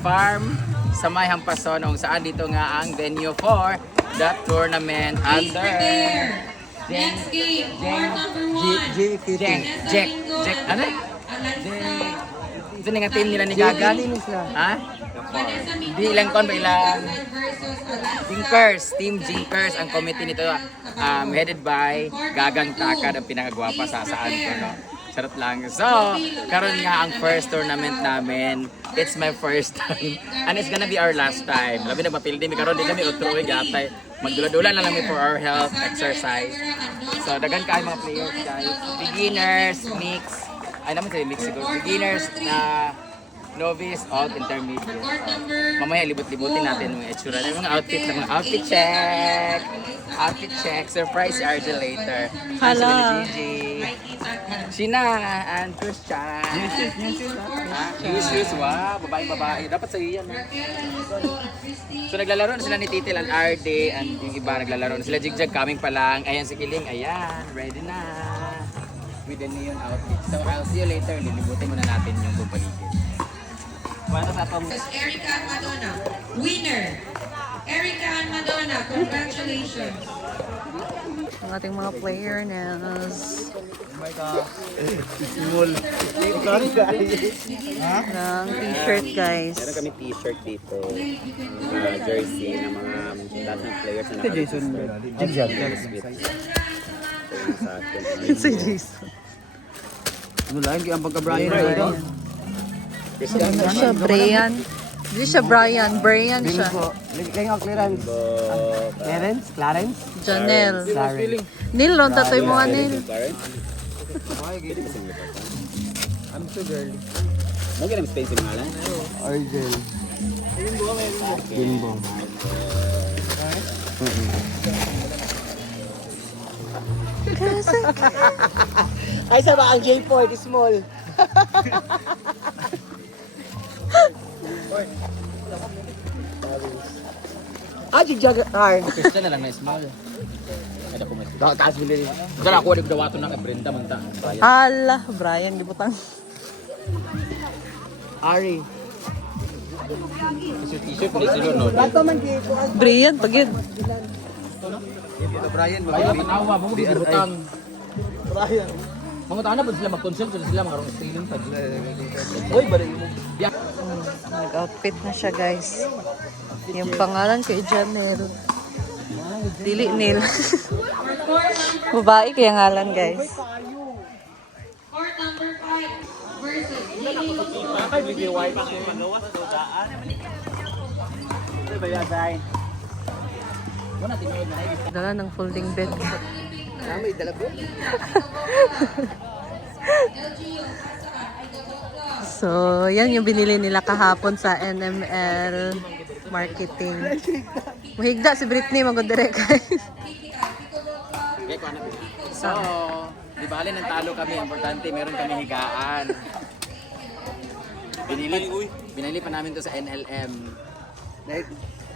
Farm sa May Hampason kung saan dito nga ang venue for the tournament under Next game, court number 1. Jack, ano? Ito nga team nila ni Gagang. Ha? Di ilang kon ba ilang Jinkers, Team Jinkers ang committee nito headed by Gagang Takad, ang pinakagwapa sa saan ko, no? Sarap lang. So, karon nga ang first tournament namin. It's my first time. And it's gonna be our last time. Labi nagpapildi mi karon di kami utroy gatay. Magdula-dula na lang mi for our health exercise. So, dagan kayo mga players, guys. Beginners, mix. Ay naman sa mix siguro. Beginners na novice, alt, intermediate. Mamaya libot-libutin natin yung itsura ng mga outfit na mga outfit check. Outfit check. Surprise RJ later. Hala. Gigi. Sheena and Christian. Yes. Wow. Babae. Dapat sa iyan. So naglalaro na sila ni Titil and RD and yung iba naglalaro na sila. Jigjag coming pa lang. Ayan si Kiling. Ayan. Ready na. With the neon outfit. So I'll see you later. Lilibutin muna natin yung buong paligid. Paano sa itong... Erica and Madonna, winner. Erica and Madonna, congratulations. Ang ating mga player na Small. ng t-shirt, guys. Meron kami t-shirt dito. Jersey ng mga dating players na nakalimutan. Jason. Si Jason. Ano lang, kaya ang pagka-Brian Brian. ito. Ano siya? Brian? Hindi siya Brian. Brian siya. Lagyan ang clearance. Clarence? Janelle. Neil, long tatoy mo nga, Neil. I'm so girly. Mo ganang space yung ngalan? Argel. Bimbo. Ay, sama ang J4, small. Jagger. Christian na lang na small. Ada ko mas. Taas mo din. Dala ako di dawato ng Brenda man ta. Hala, Brian, gibutang. Ari. T-shirt ni silo no. Bato man dito. Brian, pagid. Ito Brian, Kaya tanawa mo butang. Brian. Mga tana pa sila mag-consult sila mga stealing pa. Oy, bari mo. Yeah. Nag-outfit na siya, guys. Yung pangalan kay Janelle. Dili Neil. Babae kaya ngalan, guys. Court number 5 versus Lily. Dala ng folding bed. May dala po. So, yan yung binili nila kahapon sa NML Marketing. Mahigda si Britney, mag-direct guys. So, di bali ng talo kami, importante meron kami higaan. Binili pa namin to sa NLM.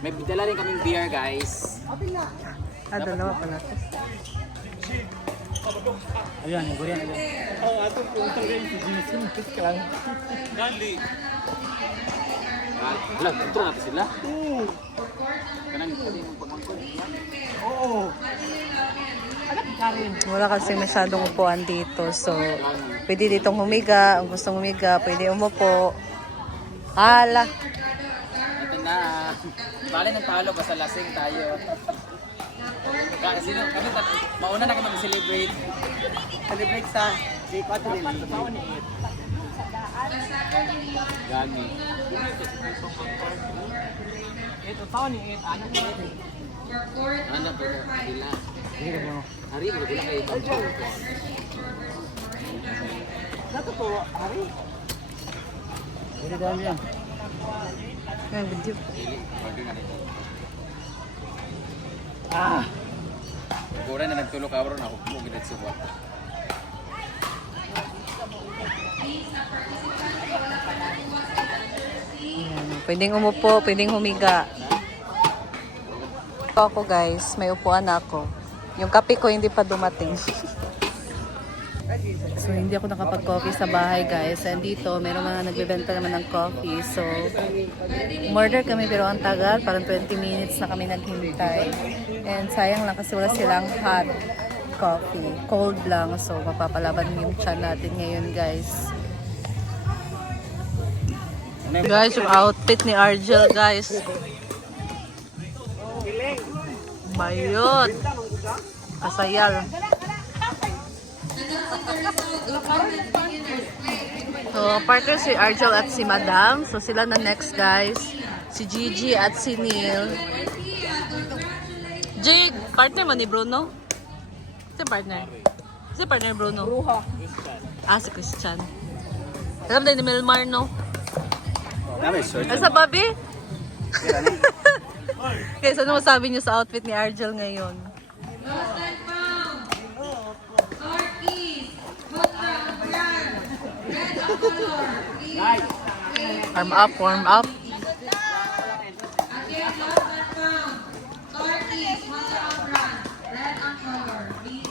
May dala rin kaming beer, guys. Dalawa pala. Ayan, yung Korean. Wala, ito natin sila. Kanang pwede mong pagmangkod. Wala kasi masyadong upuan dito. So, pwede ditong humiga. Kung gustong humiga, pwede umupo. Hala. Ito na. Bali ng talo, basta lasing tayo. Kasi kami mauna na kami mag-celebrate. Celebrate sa J4 Gani. Ito taon ni ano ni Ano po? Sila. Hari, magula kayo. Natutuwa, Ari. Hindi dami yan. Yan, video. Kura na nagtulog ka bro na ako po ginat suba. Pwedeng umupo, pwedeng humiga. Ako guys, may upuan ako. Yung kape ko hindi pa dumating. So, hindi ako nakapag-coffee sa bahay, guys. And dito, meron mga nagbebenta naman ng coffee. So, umorder kami pero ang tagal. Parang 20 minutes na kami naghintay. And sayang lang kasi wala silang hot coffee. Cold lang. So, mapapalaban yung tiyan natin ngayon, guys. Guys, yung outfit ni Argel, guys. Bayot. Kasayal. So, partner si Argel at si Madam. So, sila na next, guys. Si Gigi at si Neil. Jake, partner mo ni Bruno? Si partner? Si partner Bruno? Bruha. Ah, si Christian. Alam din ni Melmar, no? Asa, Bobby? Okay, so ano masabi niyo sa outfit ni Argel ngayon? Lost and found. Car keys. Hotra ang brand. Red ang color. Please. Warm up, warm up. Again, lost and found. Car keys. Hotra ang brand. Red ang color. Please.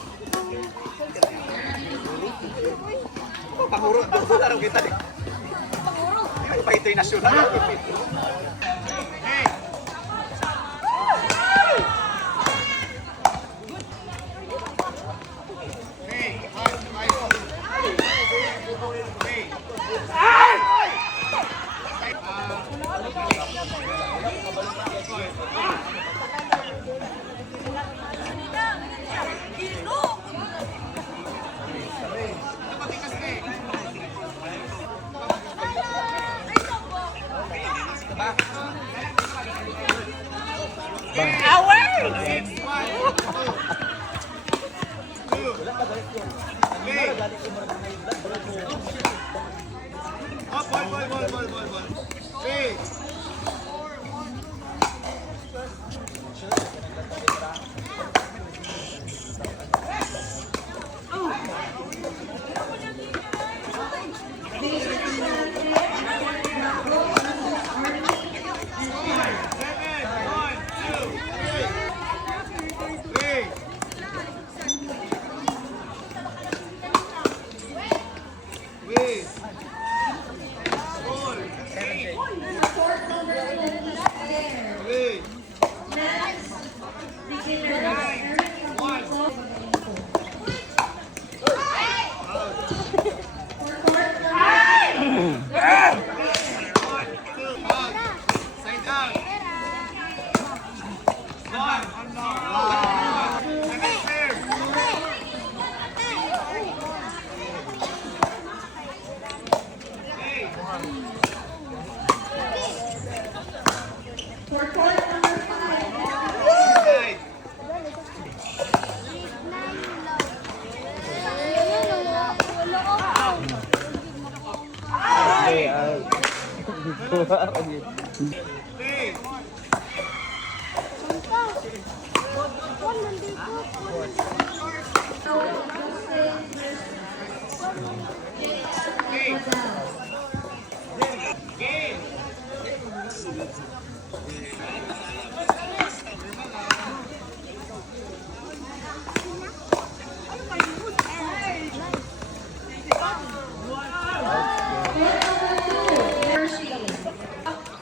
Pangurot. Pangurot kita nih. Pangurot. Ini pa internasional.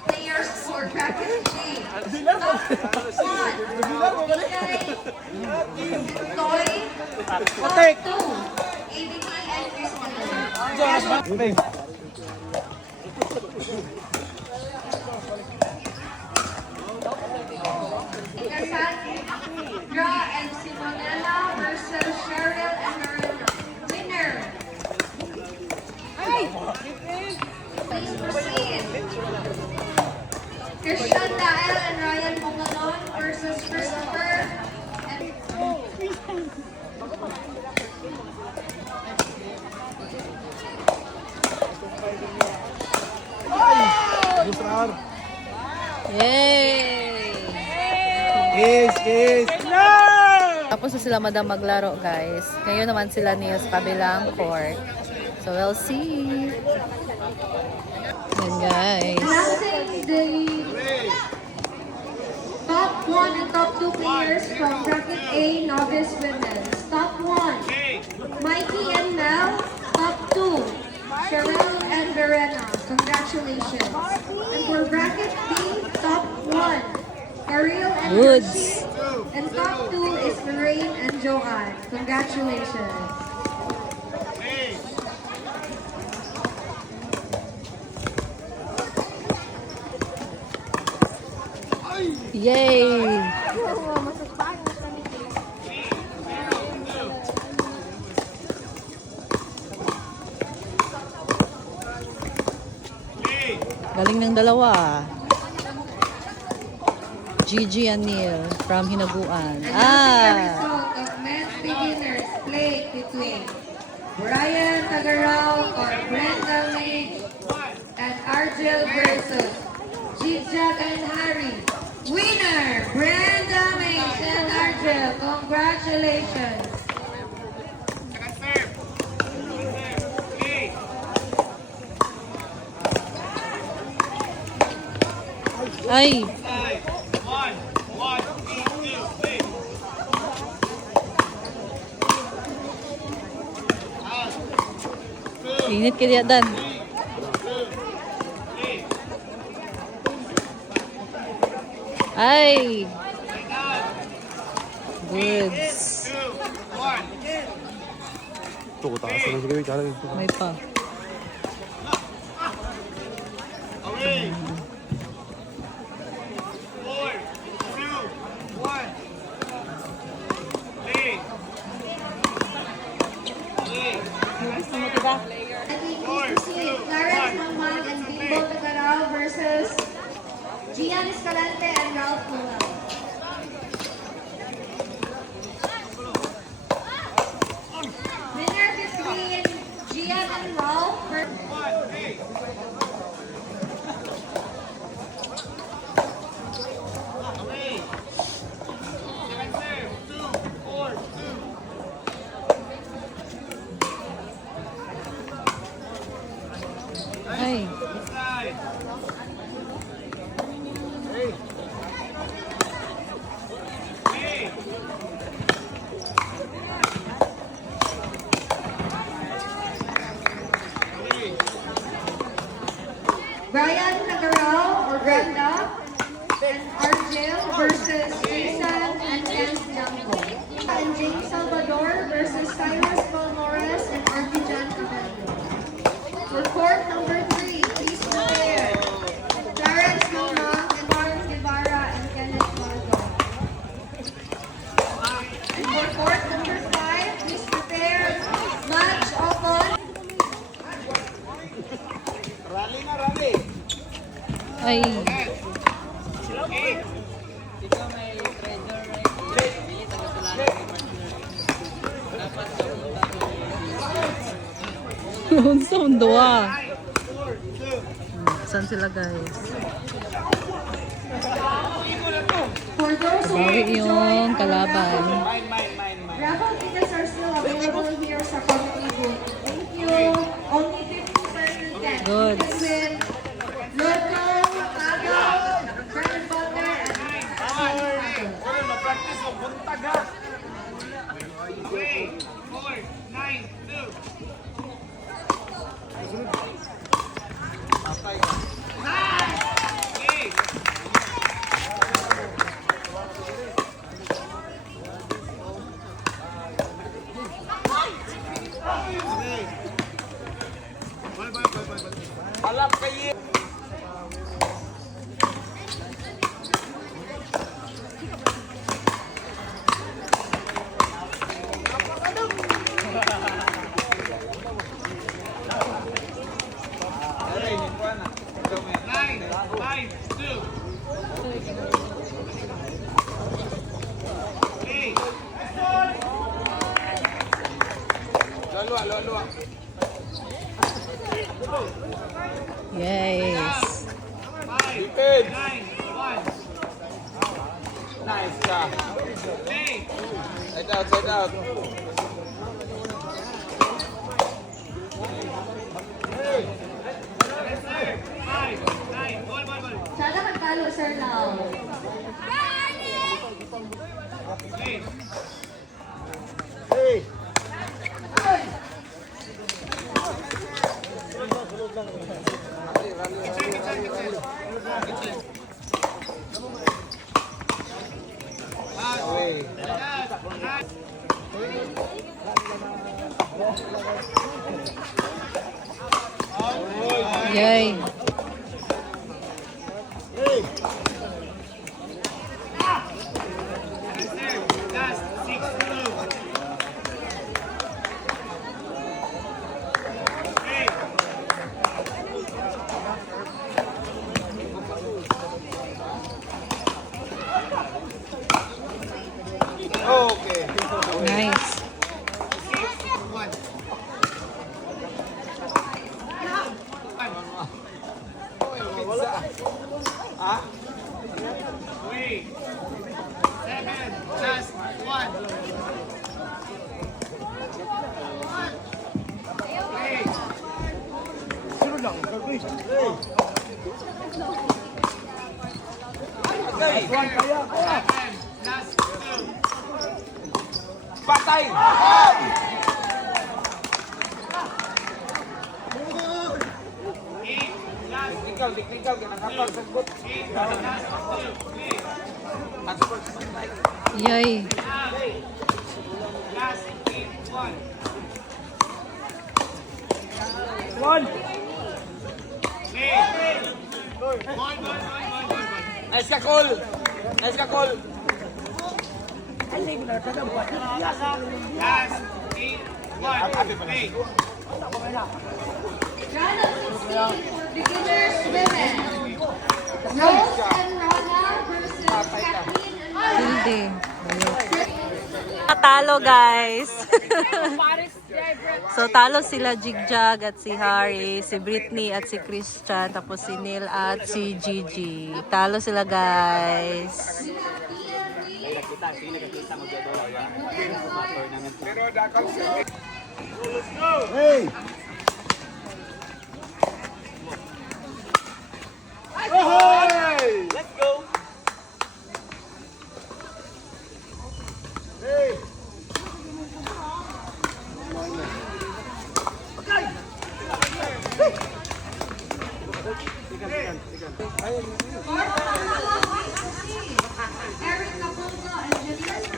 Players for Kraken G. Toy. Top 2. ABT and Christine. Cassandra and Simonella versus Cheryl and Mariana. Winner. Please proceed. Christian Dael and Ryan Mongalon versus Christopher and Yay! Yes. Tapos na sila Madam maglaro, guys. Ngayon naman sila Neil sa kabilang court. So, we'll see. Yan, guys. announcing the top 1 and top 2 players from bracket A novice women's. Top 1, Mikey and Matt. Lorena. Congratulations. And for bracket B, top 1, Ariel and Woods. Hershey. And top 2 is Lorraine and Joanne. Congratulations. Yay! Galing ng dalawa. Gigi and Neil from Hinaguan. And now the result of men's beginners played between Brian Tagarao or Brenda May and Argel versus Jigjag and Harry. Winner, Brenda May and Argel. Congratulations. Ay! Init kaya dan. Ay! Goods. Tuh, taas na sige, cara itu. May pa. Clarence Mangmang and Bimbo Tagarao versus Gian Escalante and Ralph Mula. Winner between Gian and Ralph versus Ay! Brian Tagarao or Brenda and Argel versus Jason and Ken Janko. And James Salvador versus Cyrus Palmores and Arvijan Cabello. For court number 3, please prepare. Clarence Mangmang and Mark Guevara and Kenneth Margo. And for court number 5, please prepare. Match Ocon. Ay! Yung sound dua. Saan sila guys? For those who Bawi enjoyed yung our kalaban. raffle tickets are still available here sa committee booth. Thank you. Only 50% left. Good. You can win local, tago, bread butter, and Yes! Nice job. Side out, side out. Sana magtalo, Sir Lau. Hey. Yay. Okay. Nice. Last one. Last two. Patay! Technical, kinakapagsagot. Yay. Last one. One! One. Nice ka, Cole! Nice ka, Cole! Last one. Hey. Round of 16 for beginners women. Rose and Rana versus Kathleen and Hindi. Talo guys. So talo sila Jigjag at si Harry, si Britney at si Christian, tapos si Neil at si Gigi. Talo sila guys. Hey! Hey! Let's go! Hey! Eric Capullo and Janice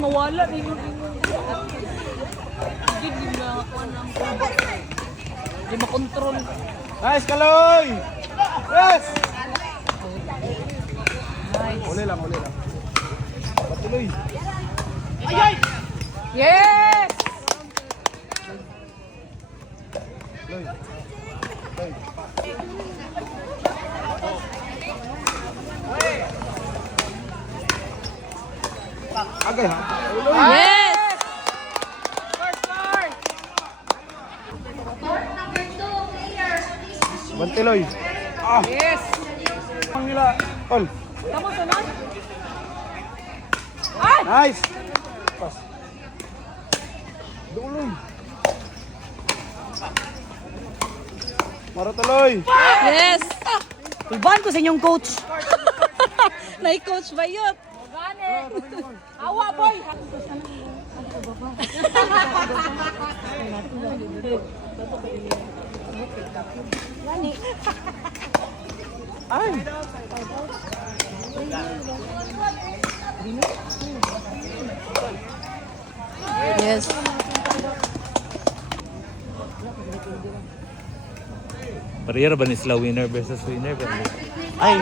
Mawala ni Di makontrol. Nice, Kaloy! Yes! Uli lang. Patuloy. Yes! Loy. Agay ha? Yes! Court number 2 players, please. Bantiloy. Yes! Ang nila. All. Nice. Pas. Duloy. Maratuloy. Yes! Tuban ko sa inyong coach. Nai-coach ba yun? Awa boy! Ay. Yes. Parehara ba ni sila winner versus winner? Ay.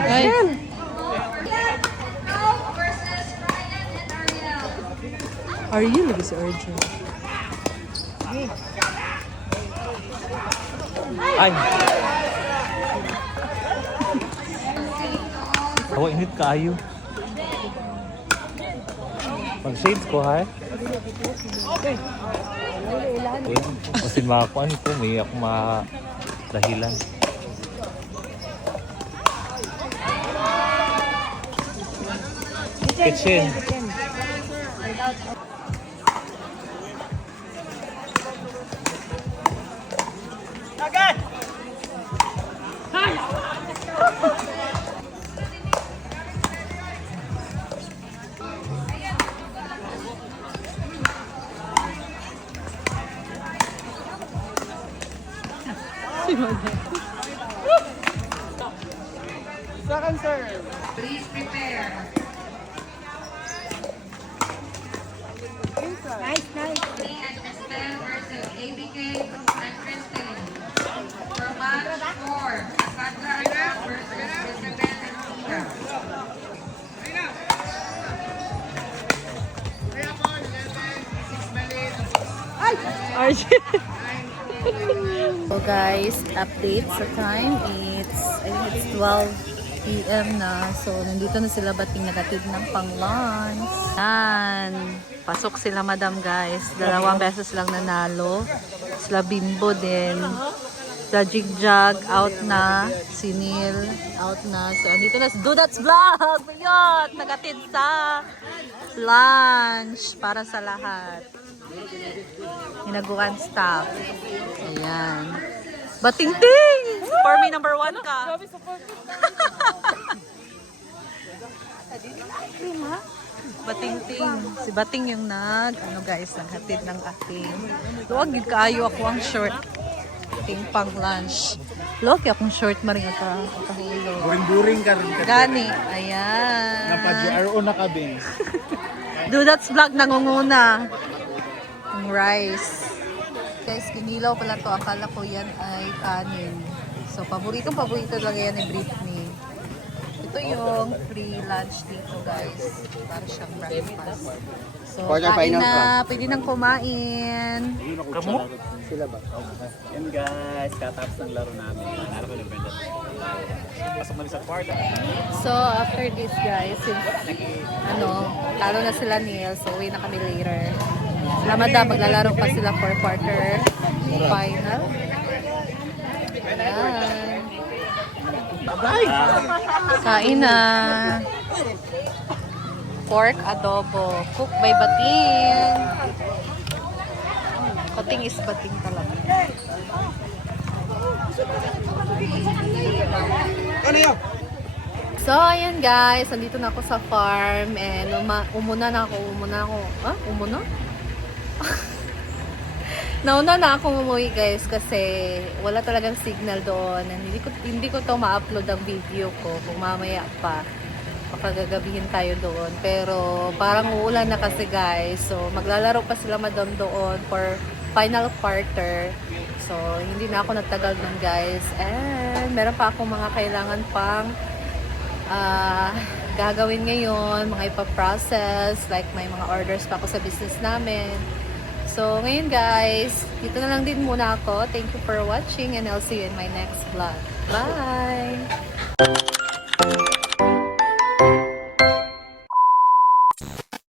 Versus Ryan and Ariel. Are you lagi si Arjun? Ay! Awa, init kaayo. Mag-shades ko, ha? Uy, kasi makakuan ko, may ako dahilan. Kitchen. seconds, sir. Please prepare. Nice. Me and Estelle versus ABK and Kristen. For match 4, Sandra Anak versus Elizabeth and Tina. So guys, update sa time. I think it's 12 p.m. na. So nandito na sila bating nagatid ng pang-lunch. Yan. Pasok sila madam guys. 2 beses lang nanalo. Sila Bimbo din. Sila Jigjag out na. Si Neil out na. So andito na si Dudat's Vlog. Ayun, nagatid sa lunch para sa lahat. Hinaguan staff. Ayan. Bating-ting! For me, number 1 ka. Bating-ting. Si Bating yung naghatid ng ating. Luwag, gid kaayo ako ang short. Ating pang lunch. Luwag, akong short maring kahulog. Buring-buring ka rin ka. Gani. Ayan. Napa-GRO na ka, Bing. Dudat's Vlog nangunguna. Ang rice. Guys, kinilaw pala to. Akala ko yan ay kanin. So, paborito lang yan ni Britney. Ito yung free lunch dito, guys. Para siyang breakfast. So, kain na. Pwede nang kumain. Sila ba? Yan guys, katapos ng laro namin. Nanalo ko ng benda. Pasok man sa kwarta. So, after this, guys, since, talo na sila Neil, so uwi na kami later. Sila madam, maglalaro pa sila for quarter final. Ayan. Kain na. Pork adobo. Cook by Bating. Bating is Bating talaga. So, ayan guys. Nandito na ako sa farm. And umuna na ako. Umuna? Nauna na akong umuwi guys kasi wala talagang signal doon. And hindi ko to ma-upload ang video ko kung mamaya pa. Baka gagabihin tayo doon. Pero parang uulan na kasi guys. So maglalaro pa sila madam doon for final quarter. So hindi na ako nagtagal doon guys. And meron pa akong mga kailangan pang gagawin ngayon. Mga ipaprocess. Like may mga orders pa ako sa business namin. So, ngayon guys, dito na lang din muna ako. Thank you for watching and I'll see you in my next vlog. Bye!